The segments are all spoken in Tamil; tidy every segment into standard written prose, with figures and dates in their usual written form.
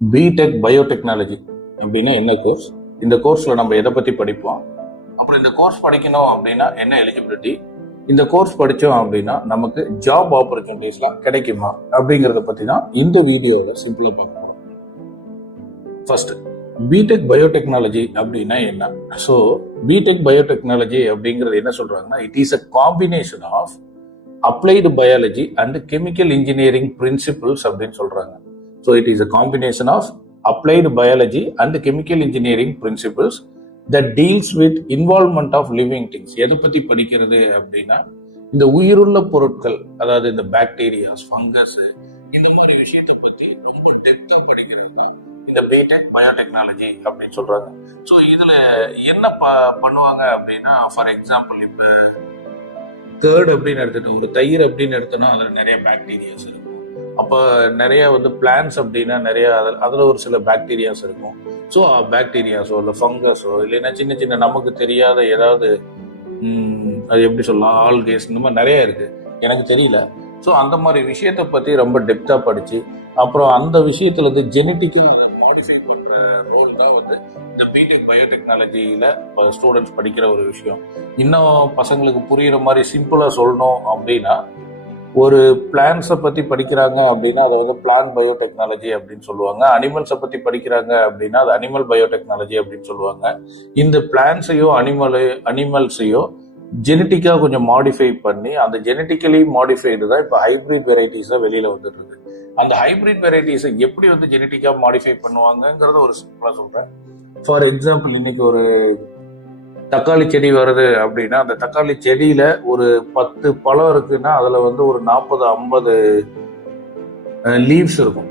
பிடெக் பயோடெக்னாலஜி அப்படின்னா என்ன கோர்ஸ்? இந்த கோர்ஸ்ல நம்ம எதை பத்தி படிப்போம்? அப்புறம் இந்த கோர்ஸ் படிக்கணும் அப்படின்னா என்ன எலிஜிபிலிட்டி? இந்த கோர்ஸ் படிச்சோம் அப்படின்னா நமக்கு ஜாப் ஆப்பர்ச்சுனிட்டிஸ்லாம் கிடைக்குமா அப்படிங்கறத பத்தி தான் இந்த வீடியோவை சிம்பிளா பார்க்க போறோம். ஃபர்ஸ்ட், பிடெக் பயோடெக்னாலஜி அப்படின்னா என்ன? ஸோ பிடெக் பயோடெக்னாலஜி அப்படிங்கிறது என்ன சொல்றாங்கன்னா, it is a combination of applied biology and chemical engineering principles அப்படின்னு சொல்றாங்க. So it is a combination of applied biology and chemical engineering principles that deals with involvement of living things. எதை பத்தி படிக்கிறது அப்படின்னா, இந்த உயிருள்ள பொருட்கள், அதாவது இந்த பாக்டீரியாஸ், ஃபங்கஸ், இந்த மாதிரி விஷயத்தை பத்தி ரொம்ப டெப்தா படிக்கிறது தான் இந்த பிடெக் பயோடெக்னாலஜி அப்படின்னு சொல்றாங்க. ஸோ இதுல என்ன பண்ணுவாங்க அப்படின்னா, ஃபார் எக்ஸாம்பிள் இப்ப கேர்ட் அப்படின்னு எடுத்துட்டோம், ஒரு தயிர் அப்படின்னு எடுத்தோம்னா அதுல நிறைய பாக்டீரியாஸ் இருக்கும். அப்போ நிறைய பிளான்ஸ் அப்படின்னா நிறைய அதில் ஒரு சில பாக்டீரியாஸ் இருக்கும். ஸோ பாக்டீரியாஸோ இல்லை ஃபங்கஸோ இல்லைன்னா சின்ன சின்ன நமக்கு தெரியாத ஏதாவது அது எப்படி சொல்லலாம், ஆல்கேஸ், இந்த மாதிரி நிறைய இருக்கு, எனக்கு தெரியல. ஸோ அந்த மாதிரி விஷயத்தை பற்றி ரொம்ப டெப்த்தாக படித்து அப்புறம் அந்த விஷயத்துல ஜெனட்டிக்காக மாடிஃபை பண்ணுற ரோல் தான் இந்த பிடெக் பயோடெக்னாலஜியில் ஸ்டூடெண்ட்ஸ் படிக்கிற ஒரு விஷயம். இன்னும் பசங்களுக்கு புரியுற மாதிரி சிம்பிளாக சொல்லணும் அப்படின்னா, ஒரு பிளான்ஸை பற்றி படிக்கிறாங்க அப்படின்னா அதை பிளான்ட் பயோடெக்னாலஜி அப்படின்னு சொல்லுவாங்க. அனிமல்ஸை பற்றி படிக்கிறாங்க அப்படின்னா அது அனிமல் பயோடெக்னாலஜி அப்படின்னு சொல்லுவாங்க. இந்த பிளான்ஸையோ அனிமல்ஸையோ ஜெனட்டிக்காக கொஞ்சம் மாடிஃபை பண்ணி அந்த ஜெனட்டிக்கலி மாடிஃபைடு தான் இப்போ ஹைபிரிட் வெரைட்டிஸாக வெளியில் வந்துட்டு இருக்கு. அந்த ஹைபிரிட் வெரைட்டிஸை எப்படி ஜெனட்டிக்காக மாடிஃபை பண்ணுவாங்கங்கிறத ஒரு சிம்பிளாக சொல்கிறேன். ஃபார் எக்ஸாம்பிள், இன்னைக்கு ஒரு தக்காளி செடி வருது அப்படின்னா அந்த தக்காளி செடியில ஒரு 10 பழம் இருக்குன்னா அதுல ஒரு 40-50 லீவ்ஸ் இருக்கும்.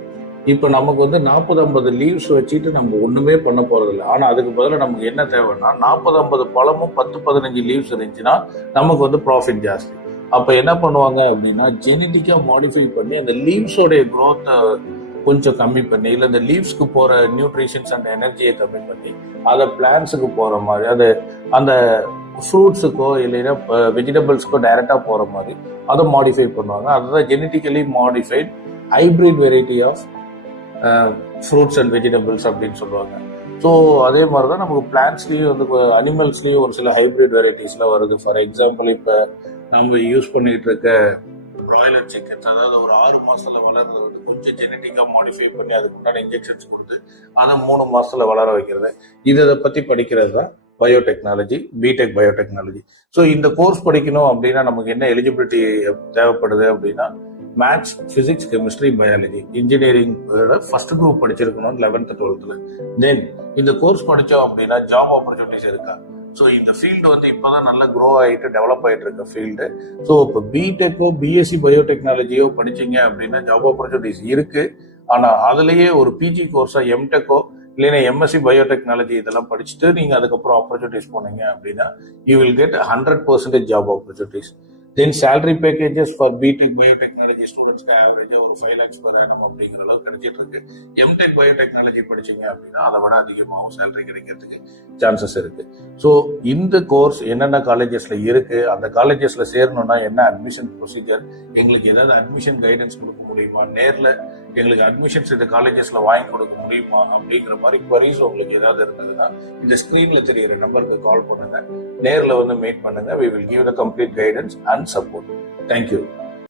இப்ப நமக்கு 40-50 லீவ்ஸ் வச்சுட்டு நம்ம ஒண்ணுமே பண்ண போறது இல்லை. ஆனா அதுக்கு பதிலாக நமக்கு என்ன தேவைன்னா 40-50 பழமும் 10-15 லீவ்ஸ் இருந்துச்சுன்னா நமக்கு ப்ராஃபிட் ஜாஸ்தி. அப்ப என்ன பண்ணுவாங்க அப்படின்னா, ஜெனட்டிக்கா மாடிஃபை பண்ணி அந்த லீவ்ஸோடைய க்ரோத்தை கொஞ்சம் கம்மி பண்ணி, இல்லை இந்த லீவ்ஸ்க்கு போற நியூட்ரிஷன்ஸ் அண்ட் எனர்ஜியை கம்மி பண்ணி அதை பிளான்ஸுக்கு போற மாதிரி, அது அந்த ஃப்ரூட்ஸுக்கோ இல்லைன்னா வெஜிடபிள்ஸ்க்கோ டைரக்டா போற மாதிரி அதை மாடிஃபை பண்ணுவாங்க. அதுதான் genetically modified hybrid variety of fruits and vegetables அப்படின்னு சொல்லுவாங்க. ஸோ அதே மாதிரி தான் நமக்கு பிளான்ஸ்லயும் அனிமல்ஸ்லயும் ஒரு சில ஹைபிரிட் வெரைட்டிஸ்லாம் வருது. ஃபார் எக்ஸாம்பிள், இப்போ நம்ம யூஸ் பண்ணிட்டு இருக்க பிராய்லர் சிக்கன்ஸ், அதாவது ஒரு 6 மாசத்துல வளர்றது கொஞ்சம் ஜெனட்டிக்கா மாடிஃபை பண்ணி அதுக்கு முன்னாடி இன்ஜெக்ஷன்ஸ் கொடுத்து அதை 3 மாசத்துல வளர வைக்கிறது. இதை பத்தி படிக்கிறது தான் பயோடெக்னாலஜி, பிடெக் பயோடெக்னாலஜி. ஸோ இந்த கோர்ஸ் படிக்கணும் அப்படின்னா நமக்கு என்ன எலிஜிபிலிட்டி தேவைப்படுது அப்படின்னா, maths, physics, chemistry, biology, engineering first group படிச்சிருக்கணும் 11th 12th. தென் இந்த கோர்ஸ் படிச்சோம் அப்படின்னா ஜாப் ஆப்பர்ச்சுனிட்டிஸ் இருக்கா? ஸோ இந்த ஃபீல்டு இப்போதான் நல்லா க்ரோ ஆகிட்டு டெவலப் ஆகிட்டு இருக்க ஃபீல்டு. ஸோ இப்போ பிடெக்கோ பிஎஸ்சி பயோடெக்னாலஜியோ படிச்சீங்க அப்படின்னா ஜாப் ஆப்பர்ச்சுனிட்டிஸ் இருக்கு. ஆனால் அதுலேயே ஒரு பிஜி கோர்ஸா எம்டெக்கோ இல்லைன்னா எம்எஸ்சி பயோடெக்னாலஜி இதெல்லாம் படிச்சுட்டு நீங்க அதுக்கப்புறம் ஆப்பர்ச்சுனிட்டிஸ் போனீங்க அப்படின்னா you will get 100% job opportunities. Then salary packages for BTech biotechnology ஸ்டூடெண்ட்ஸ்க்கு ஆவரேஜா ஒரு 5 lakhs per annum அப்படிங்கிற அளவுக்கு கிடைச்சிட்டு இருக்கு. எம்டெக் பயோடெக்னாலஜி படிச்சீங்க அப்படின்னா அதை விட அதிகமாகவும் சேலரி கிடைக்கிறதுக்கு சான்சஸ் இருக்கு. ஸோ இந்த கோர்ஸ் என்னென்ன காலேஜஸ்ல இருக்கு, அந்த காலேஜஸ்ல சேரணும்னா என்ன அட்மிஷன் ப்ரொசீஜர், எங்களுக்கு ஏதாவது அட்மிஷன் கைடன்ஸ் கொடுக்க முடியுமா, நேர்ல எங்களுக்கு அட்மிஷன்ஸ் இந்த காலேஜஸ்ல வாங்கி கொடுக்க முடியுமா அப்படிங்கிற மாதிரி குவரிஸ் உங்களுக்கு ஏதாவது இருந்ததுன்னா இந்த ஸ்கிரீன்ல தெரியிற நம்பருக்கு கால் பண்ணுங்க, நேர்ல மீட் பண்ணுங்க. We will give the complete guidance and support. Thank you.